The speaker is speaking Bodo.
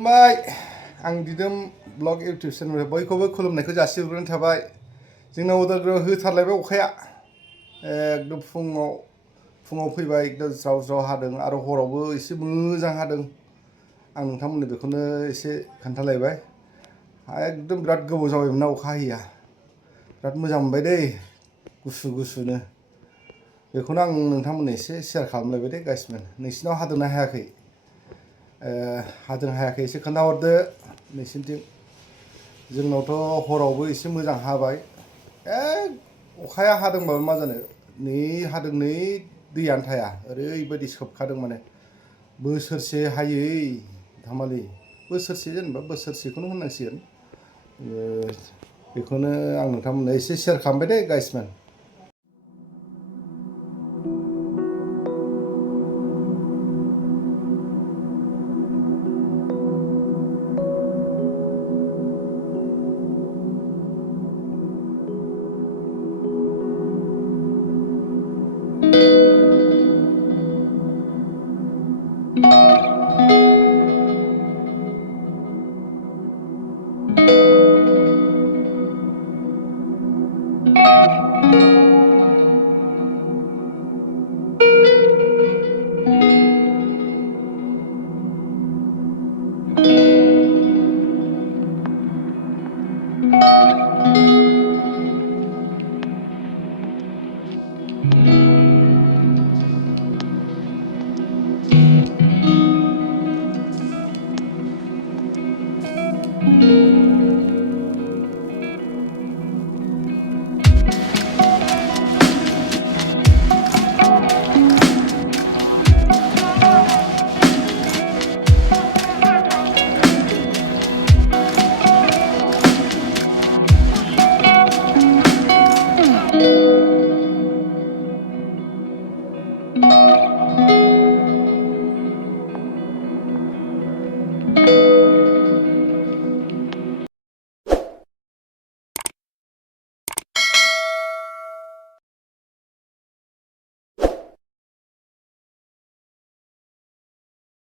खुलुमबाय आं दिदोम ब्लग इउटुब चेनेल बयखौबो खुलुमनायखौ जासिहरग्रोनाय थाबाय। जोंना उदालगुरियाव होथारलायबाय अखाया एकदम फुङाव फैबाय एकदम ज्राव ज्राव हादों आरो हरावबो एसे मोजां हादों। आं नोंथांमोननो बेखौनो एसे खोन्थालायबाय। एकदम बिराद गोबाव जाबायमोन ना अखा हायैया, बिराद मोजां मोनबाय दै गुसुनो। बेखौनो आं नोंथांमोननो एसे शेयार खालामलायबाय दे गाइसमोन। नोंसिनाव हादोंना हायाखै? हादों हायाखै एसे खोन्थाहरदो नोंसिनिथिं। जोंनावथ' हरावबो एसे मोजां हाबाय। अखाया हादोंबाबो मा जानो, नै हादों नै दैयानो थाया, ओरैबायदि सोबखादों माने। बोसोरसे हायै धामालि, बोसोरसे जेनेबा बोसोरसेखौनो होननांसिगोन। बेखौनो आं नोंथांमोननो एसे शेयार खालामबाय दे गाइसमोन।